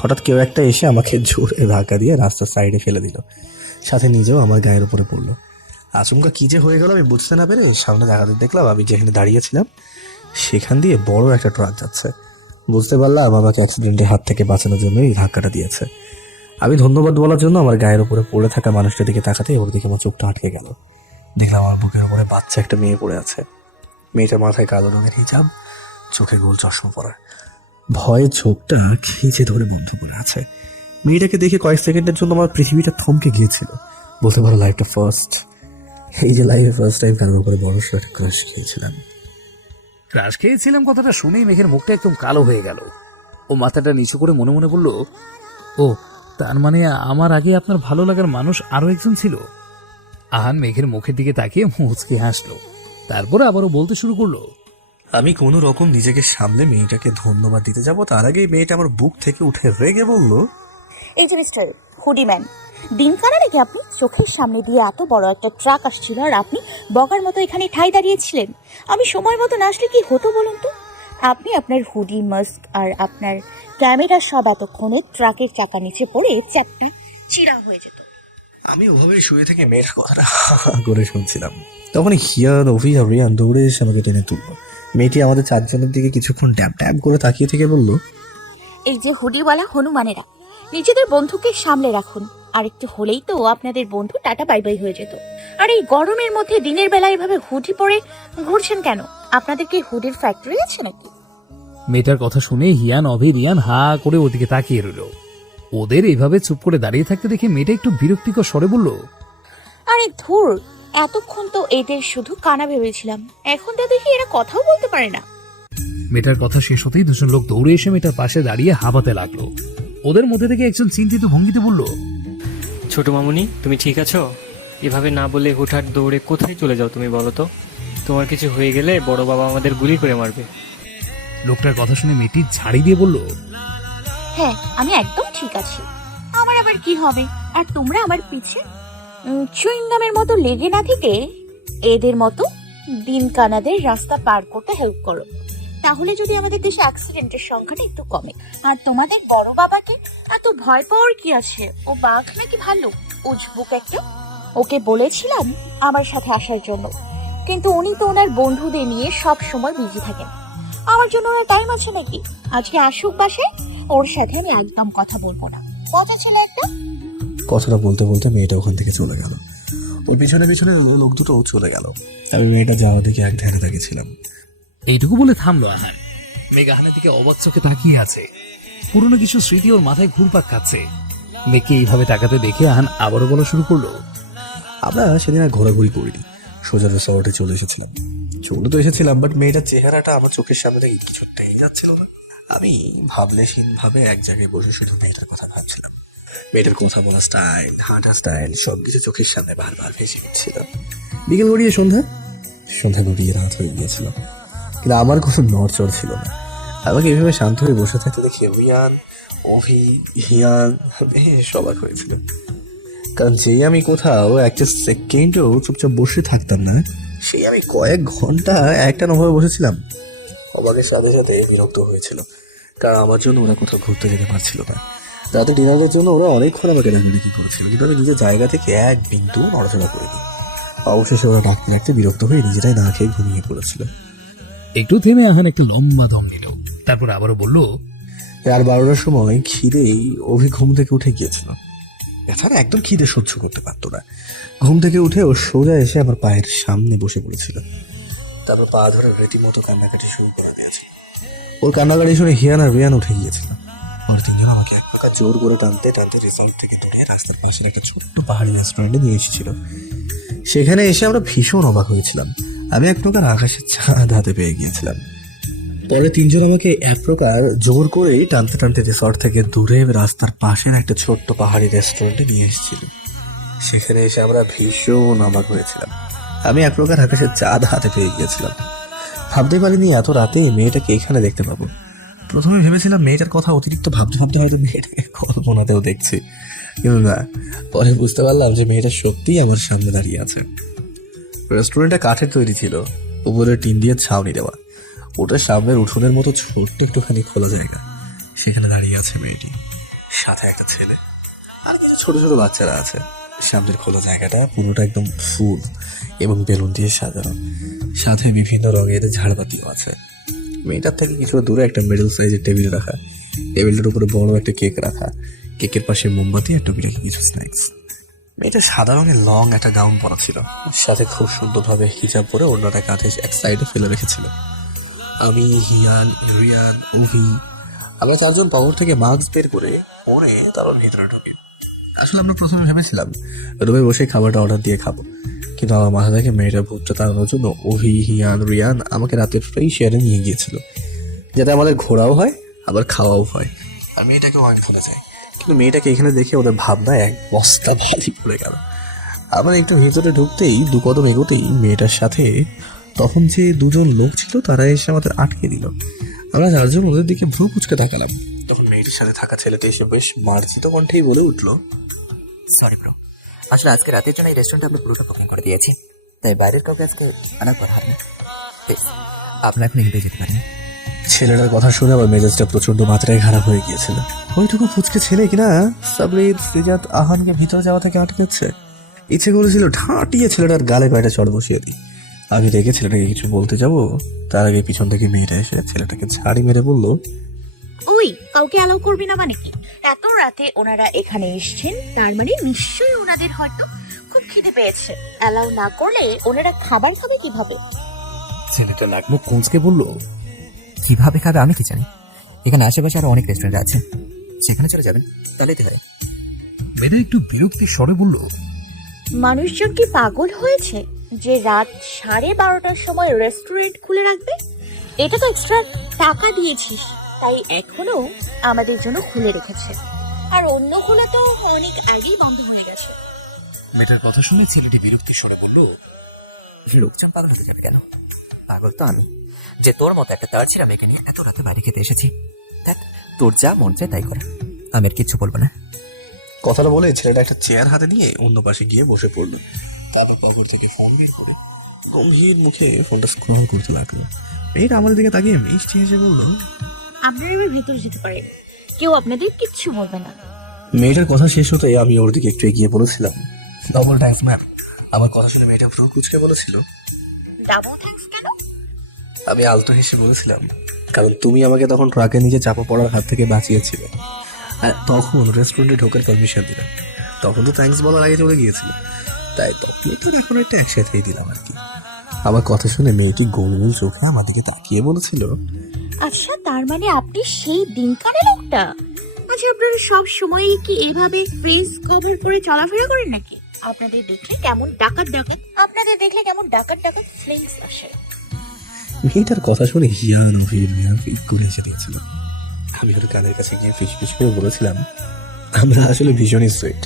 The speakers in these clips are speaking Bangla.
হঠাৎ কেউ একটা এসে আমাকে জোরে ধাক্কা দিয়ে রাস্তার সাইডে ফেলে দিল, সাথে নিজেও আমার গায়ের উপরে পড়লো। আচমকা কি যে হয়ে গেল আমি বুঝতে না পেরে সামনে দেখাতে দেখলাম আমি যেখানে দাঁড়িয়েছিলাম সেখান দিয়ে বড় একটা ট্রাক যাচ্ছে। বুঝতে পারলাম আমাকে অ্যাক্সিডেন্টের হাত থেকে বাঁচানোর জন্য এই ধাক্কাটা দিয়েছে। আমি ধন্যবাদ বলার জন্য আমার গায়ের উপরে পড়ে থাকা মানুষটার দিকে তাকাতে ওর দিকে আমার চোখটা আটকে গেল। দেখলাম আমার বুকের উপরে বাচ্চা একটা মেয়ে পড়ে আছে। মেয়েটার মাথায় কালো রঙের হিজাব, চোখে গোল চশমা পরা, ভয়ে চোখটা খিঁচে ধরে বন্ধ করে আছে। মেয়েটাকে দেখে কয়েক সেকেন্ডের জন্য আমার পৃথিবীটা থমকে গিয়েছিল। বলতে পারো লাইফটা ফার্স্ট, এই যে লাইফে ফার্স্ট টাইম কারোর উপরে বড় একটা ক্রাশ খেয়েছিলাম। ক্রাশ খেয়েছিলাম কথাটা শুনেই মেঘের মুখটা একদম কালো হয়ে গেল। ও মাথাটা নিচু করে মনে মনে বলল, ও তার মানে আমার আগে আপনার ভালো লাগার মানুষ আরো একজন ছিল। আহান মেঘের মুখের দিকে তাকিয়ে মুচকি হাসলো, তারপর আবারও বলতে শুরু করলো, আমি কোনো রকম নিজেকে সামলে মেয়েটাকে ধন্যবাদ দিতে যাব, তার আগেই মেয়েটা আমার বুক থেকে উঠে রেগে বলল, এই যে মিস্টার হুডিম্যান, দিন কানা নাকি আপনি? চোখের সামনে দিয়ে এত বড় একটা ট্রাক আসছিল আর আপনি বগার মতো এখানে ঠাই দাঁড়িয়েছিলেন। আমি সময় মতো না আসলে কি হতো বলুন তো? আপনি আপনার হুডি, মাস্ক আর আপনার ক্যামেরা সব এতক্ষণে ট্রাকের চাকা নিচে পড়ে চ্যাপটা চিরা হয়ে যেত। আমি ওভাবেই শুয়ে থেকে মেয়েটার কথাটা করে শুনছিলাম। তখন হিয়ার, অভি আর রিয়ান দৌড়ে এসে আমাকে টেনে তুললো। মেয়েটি আমাদের চারজনের দিকে কিছুক্ষণ ড্যাব ড্যাব করে তাকিয়ে থেকে বলল, এই যে হুডিওয়ালা হনুমানেরা, নিজেদের বন্ধুকে সামলে রাখুন। আর একটু হলেই তো আপনাদের বন্ধু টাটা বাই বাই হয়ে যেত। আর এই গরমের মধ্যে দিনের বেলা এভাবে হুডি পরে ঘুরছেন কেন? আপনাদের কি হুডির ফ্যাক্টরি আছে নাকি? মেয়েটার কথা শুনে হিয়ান, অভি, রিয়ান হা করে ওদিকে তাকিয়ে রইল। ওদের এইভাবে চুপ করে দাঁড়িয়ে থাকতে দেখে মেয়েটা একটু বিরক্তিকর স্বরে বলল, আরে ধুর, এতক্ষণ তো এদের শুধু কানা ভেবেছিলাম, এখন তো দেখি এরা কথাও বলতে পারে না। মেয়েটার কথা শেষ হতেই দুজন লোক দৌড়ে এসে মেয়েটার পাশে দাঁড়িয়ে হাঁপাতে লাগলো। ওদের মধ্যে থেকে একজন চিন্তিত ভঙ্গিতে বলল, ছোট মামুনি, তুমি ঠিক আছো? এভাবে না বলে হুটহাট দৌড়ে কোথায় চলে যাও তুমি, বলো তো? তোমার কিছু হয়ে গেলে বড় বাবা আমাদের গুলি করে মারবে। লোকটার কথা শুনে মেয়েটি ঝাড়ি দিয়ে বলল, হ্যাঁ, আমি একদম ঠিক আছি। আমার আবার কি হবে? আর তোমরা আমার পিছে চুইংগামের মতো লেগে না থেকে এদের মতো দিন কানাদের রাস্তা পার করতে হেল্প করো। তাহলে যদি আমাদের দেশে অ্যাক্সিডেন্টের সংখ্যাটা একটু কমে। আর তোমাদের বড় বাবাকে এত ভয় পাওয়ার কি আছে? ও বাঘ নাকি ভাল্লুক? উজবুক একটা। ওকে বলেছিলাম আমার সাথে আসার জন্য, কিন্তু উনি তো ওনার বন্ধুদের নিয়ে সব সময় বিজি থাকেন। আমার জন্য ওনার টাইম আছে নাকি? আজকে আসুক বাসায়, ওর সাথে আমি একদম কথা বলবো না। পচা ছেলে একটা। কথাটা বলতে বলতে মেয়েটা ওখান থেকে চলে গেল। ওর পিছনে পিছনে লোক দুটো চলে গেল। আমি মেয়েটা যাওয়ার দিকে এক ধ্যানে তাকিয়েছিলাম। এইটুকু বলে থামলো আহান। মেঘ আহানের দিকে অবাক চোখে তাকিয়ে আছে। পুরনো কিছু স্মৃতি ওর মাথায় ঘুরপাক খাচ্ছে। মেঘকে এইভাবে তাকাতে দেখে আহান আবারও বলা শুরু করলো, আমরা সেদিন আর ঘোরাঘুরি করিনি, সোজা রিসর্টে চলে এসেছিলাম। চলে তো এসেছিলাম, বাট মেয়েটার চেহারাটা আমার চোখের সামনে থেকে কিছুতেই যাচ্ছিল না। আমি ভাবলেশীন ভাবে এক জায়গায় বসে শুধু মেয়েটার কথা ভাবছিলাম। মেয়েটার কথা বলা স্টাইল, হাঁটা স্টাইল সবকিছু চোখের সামনে বারবার ভেসে উঠছিল। বিকেল গড়িয়ে সন্ধ্যা গড়িয়ে রাত হয়ে গিয়েছিল, কিন্তু আমার কোনো নড়চড় ছিল না। আমাকে এইভাবে শান্ত হয়ে বসে থাকতে দেখে রিয়ান, অভি, হিয়ান বেশ অবাক হয়েছিল। কারণ যেই আমি কোথাও একটা সেকেন্ডও চুপচাপ বসে থাকতাম না, সেই আমি কয়েক ঘন্টা একটানা ভাবে বসেছিলাম। অবাকের সাথে সাথে বিরক্ত হয়েছিল, কারণ আমার জন্য ওরা কোথাও ঘুরতে যেতে পারছিল না। রাতে ডিনারের জন্য ওরা অনেকক্ষণ আমাকে ডাকাডাকি করেছিল, কিন্তু আমি নিজের জায়গা থেকে এক বিন্দু নড়াচড়া করিনি। অবশেষে ওরা ডাকতে ডাকতে বিরক্ত হয়ে নিজেরাই না খেয়ে ঘুমিয়ে পড়েছিল। একটু থেমে আহান একটা লম্বা দম নিল, তারপর আবারও বলল, রাত 12টার সময় খিদেই অভি ঘুম থেকে উঠে গিয়েছিল। এছাড়া একদম খিদে সহ্য করতে পারতো না। ঘুম থেকে উঠে ও সোজা এসে আমার পায়ের সামনে বসে পড়েছিল। তারপর পা ধরে রীতিমতো কান্নাকাটি শুরু করা গেছে। ওর কান্নাকাটি শুনে হিয়ান আর রিয়ান উঠে গিয়েছিল। পরে তিনজন আমাকে এক পাকা জোর করে টানতে টানতে রিসর্ট থেকে দূরে রাস্তার পাশে একটা ছোট্ট পাহাড়ি রেস্টুরেন্টে নিয়ে এসেছিল। সেখানে এসে আমরা ভীষণ অবাক হয়েছিলাম। আমি এক প্রকার আকাশের চাঁদ হাতে পেয়ে গিয়েছিলাম। পরে তিনজন আমাকে এক প্রকার জোর করেই টানতে টানতে রিসর্ট থেকে দূরে রাস্তার পাশের একটা ছোট্ট পাহাড়ি রেস্টুরেন্টে নিয়ে এসেছিল। সেখানে এসে আমরা ভীষণ অবাক হয়েছিলাম। আমি এক প্রকার আকাশের চাঁদ হাতে পেয়ে গিয়েছিলাম। ভাবতে পারিনি এত রাতে মেয়েটাকে এখানে দেখতে পাবো। প্রথমে ভেবেছিলাম মেয়েটার কথা অতিরিক্ত ভাবতে ভাবতে হয়তো মেয়েটাকে কল্পনাতেও দেখছি, কিন্তু না, পরে বুঝতে পারলাম যে মেয়েটা সত্যিই আমার সামনে দাঁড়িয়ে আছে। রেস্টুরেন্টটা কাঠের তৈরি ছিল, উপরে টিন দিয়ে ছাউনি দেওয়া। ওটার সামনের উঠোনের মতো ছোট্ট একটুখানি খোলা জায়গা, সেখানে দাঁড়িয়ে আছে মেয়েটি। সাথে একটা ছেলে আর কিছু ছোট ছোট বাচ্চারা আছে। সামনের খোলা জায়গাটা পুরোটা একদম ফুল এবং বেলুন দিয়ে সাজানো, সাথে বিভিন্ন রঙের ঝাড়বাতিও আছে। মেয়েটার থেকে কিছু দূরে একটা মিডল সাইজের টেবিল রাখা, টেবিলটার উপরে বড় একটা কেক রাখা, কেকের পাশে মোমবাতি আর টুকিটাকি কিছু স্ন্যাক্স। মেয়েটা সাদা রঙের লং একটা গাউন পরা ছিল, সাথে খুব সুন্দরভাবে হিজাব পরে অন্যটা কাঁধে এক সাইডে ফেলে রেখেছিল। আমি, হিয়ান, রিয়ান, অভি আমরা চারজন পকেট থেকে মাস্ক বের করে পরে তারপর ভেতরে ঢুকি। আসলে আমরা প্রথমে ভেবেছিলাম রুমে বসে খাবারটা অর্ডার দিয়ে খাবো, কিন্তু আমার মাথা থেকে মেয়েটার ভূতটা তাড়ানোর জন্য অভি, হিয়ান, রিয়ান আমাকে রাতে ফ্রেশ এয়ারে নিয়ে গিয়েছিল, যাতে আমাদের ঘোরাও হয় আবার খাওয়াও হয় আর মেয়েটাকেও আমি ভুলে যাই। কিন্তু মেয়েটাকে এখানে দেখে ওদের ভাবনা এক বস্তা ভারী পড়ে গেল। আবার একটু ভিতরে ঢুকতেই 2 কদম এগোতেই মেয়েটার সাথে তখন যে 2জন লোক ছিল তারা এসে আমাদের আটকে দিল। আমরা 4 জন ওদের দিকে ভ্রু কুচকে তাকালাম। তখন মেয়েটির সাথে থাকা ছেলেটি এসে বেশ মার্জিত কণ্ঠেই বলে উঠলো, সরি ব্রো, আসলে আজকে রাতের জন্য এই রেস্টুরেন্টে আমরা পুরোটা বুকিং করে দিয়েছি, তাই বাইরের কাউকে আজকে আনার পর হারনি। প্লিজ আপনার এখন এগিয়ে যেতে পারেন। ছেলেটার কথা শুনে আমার মেজাজটা প্রচন্ড মাত্রায় খারাপ হয়ে গিয়েছিল। ওইটুকু ফুচকে ছেলে কিনা সাবরির, সিজাত, আহানকে ভিতরে যাওয়া থেকে আটকাচ্ছে। ইচ্ছে করেছিল ঢাঁটিয়ে ছেলেটার গালে কয়টা চড় বসিয়ে দিই। আমি রেগে ছেলেটাকে কিছু বলতে যাব, তার আগে পিছন থেকে মেয়েটা এসে ছেলেটাকে ঝাড়ি মেরে বলল, ওই কাউকে অ্যালাউ করবি না মানে কি? এত রাতে ওনারা এখানে এসেছেন, তার মানে নিশ্চয়ই ওনাদের হয়তো খুব খিদে পেয়েছে। অ্যালাউ না করলে ওনারা খাবার খাবে কিভাবে? ছেলেটা নাক মুখ কুঁচকে বলল, কিভাবে খাবে আমি কি জানি, এখানে আশেপাশে আরো অনেক রেস্টুরেন্ট আছে, সেখানে চলে যাবেন তাহলেই তো হয়। মেয়েটা একটু বিরক্তির স্বরে বলল, মানুষজন কি পাগল হয়েছে যে রাত 12:30টার সময় রেস্টুরেন্ট খুলে রাখবে? এটা তো এক্সট্রা টাকা দিয়েছিস, তাই এখনো আমাদের জন্য খুলে রেখেছে। আর অন্যগুলো তো অনেক আগেই বন্ধ হয়ে গেছে। মেয়েটার কথা শুনে ছেলেটি বিরক্তির স্বরে বলল, লোকজন পাগল হতে যাবে কেন? পাগল তো আমি, যে তোর মতো একটা তার ছিঁড়া মেয়েকে নিয়ে এত রাতে বাড়ি খেতে এসেছি। দেখ, তোর যা মন চায় তাই কর, আমি আর কিচ্ছু বলবো না। কথাটা বলে ছেলেটা একটা চেয়ার হাতে নিয়ে অন্য পাশে গিয়ে বসে পড়লো। তারপর পকেট থেকে ফোন বের করে গম্ভীর মুখে ফোনটা স্ক্রল করতে লাগলো। মেয়েটা আমাদের দিকে তাকিয়ে মিষ্টি হেসে বলল, আপনারা এবার ভেতরে যেতে পারেন, কেউ আপনাদের কিচ্ছু বলবে না। মেয়েটার কথা শেষ হতে আমি ওর দিকে একটু এগিয়ে বলেছিলাম, ডবল থ্যাঙ্কস ম্যাম। আমার কথা শুনে মেয়েটা ভ্রু কুচকে বলেছিল, ডাবল থ্যাঙ্কস কেন? আমি আলতো হেসে বলেছিলাম, কারণ তুমি আমাকে তখন ট্রাকে নিজে চাপা পড়ার হাত থেকে বাঁচিয়েছিলে আর তখন রেস্টুরেন্টে ঢোকার পারমিশন দিলাম। তখন তো থ্যাঙ্কস বলার আগে চলে গিয়েছিল, তাই তখন তো এখন একটা একসাথেই দিলাম আর কি। আমার কথা শুনে মেয়েটি গোল চোখে আমার দিকে তাকিয়ে বলেছিল, আচ্ছা, তার মানে আপনি সেই দিনকারে লোকটা? আচ্ছা, আপনারা সব সময় কি এভাবে ফেস কভার করে চলাফেরা করেন নাকি? আপনাদের দেখলে কেমন ডাকাত ফ্লিংস আসে। মেয়েটার কথা শুনে হিয়ান ফিক করে এসে দিয়েছিল। আমি ওর কানের কাছে গিয়ে ফিস করে বলেছিলাম, আমরা আসলে ভীষণই সুইট,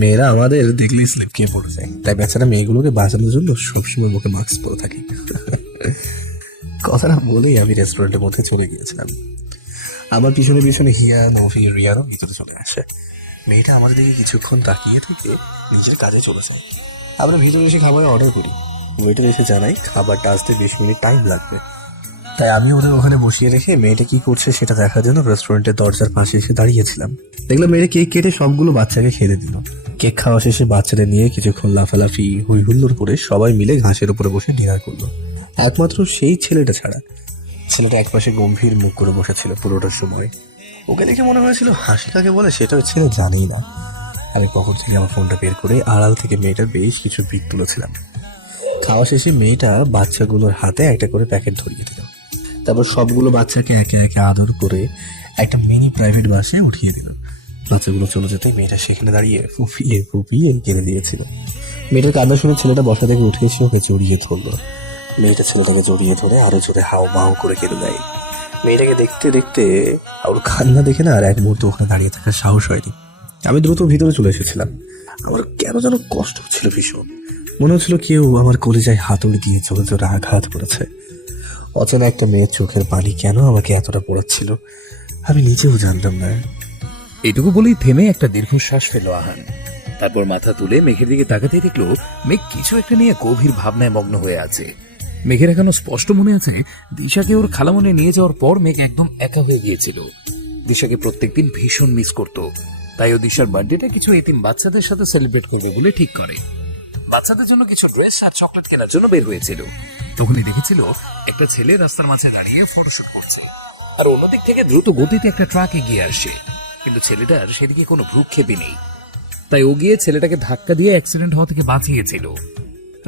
মেয়েরা আমাদের দেখলেই স্লিপ খেয়ে পড়ে যায়, তাই বেচারা মেয়েগুলোকে বাঁচানোর জন্য সবসময় মুখে মাস্ক পরে থাকি। কথাটা বলেই আমি রেস্টুরেন্টের মধ্যে চলে গিয়েছিলাম। আমার পিছনে হিয়ান, রিয়ানও ভিতরে চলে আসে। মেয়েটা আমাদের দিকে কিছুক্ষণ তাকিয়ে থেকে নিজের কাজে চলে যায়। আমরা ভিতরে এসে খাবার অর্ডার করি। ওয়েটার এসে জানাই খাবারটা আসতে 20 মিনিট টাইম লাগবে। তাই আমি ওদের ওখানে বসিয়ে রেখে মেয়েটা কি করছে সেটা দেখার জন্য রেস্টুরেন্টের দরজার পাশে এসে দাঁড়িয়েছিলাম। দেখলাম মেয়েটা কেক কেটে সবগুলো বাচ্চাকে খেতে দিল। কেক খাওয়া শেষে বাচ্চাদের নিয়ে কিছুক্ষণ লাফালাফি হই হুল্লোড় করে সবাই মিলে ঘাসের উপরে বসে ডিনার করলো, একমাত্র সেই ছেলেটা ছাড়া। ছেলেটা একপাশে গম্ভীর মুখ করে বসেছিল পুরোটার সময়। ওকে দেখে মনে হয়েছিল হাসি কাকে বলে সেটা ছেলে জানেই না। আমি পকেট থেকে আমার ফোনটা বের করে আড়াল থেকে মেয়েটার বেশ কিছু পিক তুলেছিলাম। খাওয়া শেষে মেয়েটা বাচ্চাগুলোর হাতে একটা করে প্যাকেট ধরিয়ে দিল। তারপর সবগুলো বাচ্চাকে একে একে আদর করে একটা মিনি প্রাইভেট বাসে উঠিয়ে দিল। বাচ্চাগুলো চলে যেতে মেয়েটা সেখানে দাঁড়িয়ে ফুপিয়ে কেঁদে দিয়েছিল। মেয়েটার কান্না শুনে ছেলেটা বসা থেকে উঠে এসে ওকে জড়িয়ে ধরলো। মেয়েটা ছেলেটাকে জড়িয়ে ধরে আরো জোরে হাও মাও করে কেঁদে দেয়। মেয়েটাকে দেখতে দেখতে ওর কান্না দেখে না আর এক মুহূর্তে ওখানে দাঁড়িয়ে থাকার সাহস হয়নি। আমি দ্রুত ভিতরে চলে এসেছিলাম। আমার কেন যেন কষ্ট হচ্ছিল ভীষণ, মনে হচ্ছিল কেউ আমার কলিজায় হাতুড়ি দিয়ে জোরে জোরে আঘাত করেছে। অচেনা একটা মেয়ের চোখের পানি কেন আমাকে এতটা পড়াচ্ছিল আমি নিজেও জানতাম না। এটুকু বলেই থেমে একটা দীর্ঘশ্বাস ফেল আহান। তারপর মাথা তুলে মেঘের দিকে তাকাতেই দেখলো মেঘ কিছু একটা নিয়ে গভীর ভাবনায় মগ্ন হয়ে আছে। মেঘের এখনো স্পষ্ট মনে আছে দিশাকে ওর খালামনে নিয়ে যাওয়ার পর মেঘ একদম একা হয়ে গিয়েছিল। দিশাকে প্রত্যেকদিন ভীষণ মিস করত। তাই ও দিশার বার্থডেটা কিছু এতিম বাচ্চাদের সাথে সেলিব্রেট করবে বলে ঠিক করে। বাচ্চাদের জন্য কিছু ড্রেস আর চকলেট কেনার জন্য বের হয়েছিল। তখনই দেখেছিল একটা ছেলে রাস্তার মাঝে দাঁড়িয়ে ফটোশুট করছে, আর অন্যদিক থেকে দ্রুত গতিতে একটা ট্রাক এগিয়ে আসছে। কিন্তু ছেলেটার সেদিকে কোনো ভ্রুক্ষেপই নেই। তাই ও গিয়ে ছেলেটাকে ধাক্কা দিয়ে অ্যাক্সিডেন্ট হওয়া থেকে বাঁচিয়েছিল।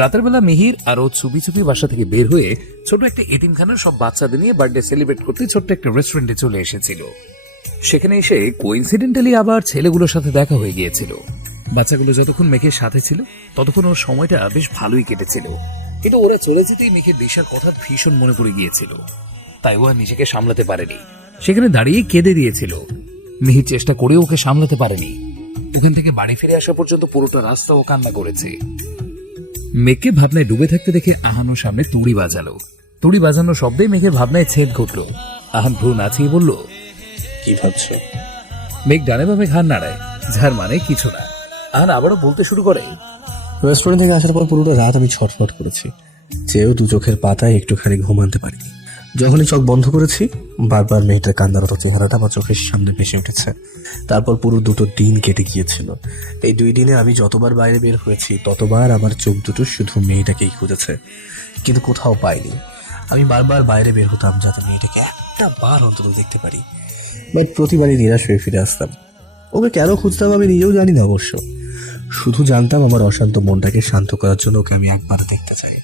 রাতের বেলা মিহির আর ও চুপি চুপি বাসা থেকে বের হয়ে ছোট একটা এতিমখানার সব বাচ্চাদের নিয়ে বার্থডে সেলিব্রেট করতে ছোট্ট একটা রেস্টুরেন্টে চলে এসেছিল। সেখানে এসে কোইন্সিডেন্টালি আবার ছেলেগুলোর সাথে দেখা হয়ে গিয়েছিল। বাচ্চাগুলো যতক্ষণ মেঘের সাথে ছিল ততক্ষণ ওর সময়টা বেশ ভালোই কেটেছিল। কিন্তু ওরা চলে যেতেই মেঘের দিশার কথা ভীষণ মনে পড়ে গিয়েছিল। তাই ও আর নিজেকে সামলাতে পারেনি, সেখানে দাঁড়িয়ে কেঁদে দিয়েছিল। মিহির চেষ্টা করে ওকে সামলাতে পারেনি। ওখান থেকে বাড়ি ফিরে আসা পর্যন্ত পুরোটা রাস্তা ও কান্না করেছে। মেঘকে ভাবনায় ডুবে থাকতে দেখে আহানোর সামনে তুড়ি বাজালো। তুড়ি বাজানোর শব্দে মেঘের ভাবনায় ছেদ ঘটল। আহান ভ্রু নাচিয়ে বলল, কি ভাবছো? মেঘ ডানে ভাবে ঘাড় নাড়ায়, যার মানে কিছু না। আহান আবারও বলতে শুরু করে, রেস্টুরেন্ট থেকে আসার পর পুরোটা রাত আমি ছটফট করেছি, চেয়েও দু চোখের পাতায় একটুখানি ঘুম আনতে পারিনি। যখনই চোখ বন্ধ করেছি বারবার মেয়েটার কান্নারত চেহারাটা আমার চোখের সামনে ভেসে উঠেছে। তারপর পুরো 2 দিন কেটে গিয়েছিল। এই 2 দিনে আমি যতবার বাইরে বের হয়েছি ততবার আমার চোখ দুটো শুধু মেয়েটাকেই খুঁজেছে, কিন্তু কোথাও পাইনি। আমি বারবার বাইরে বের হতাম যাতে মেয়েটাকে একটা বার অন্তত দেখতে পারি, বাট প্রতিবারই নিরাশ হয়ে ফিরে আসতাম। ওকে কেন খুঁজতাম আমি নিজেও জানি না অবশ্য, শুধু জানতাম আমার অশান্ত মনটাকে শান্ত করার জন্য ওকে আমি একবার দেখতে চাই।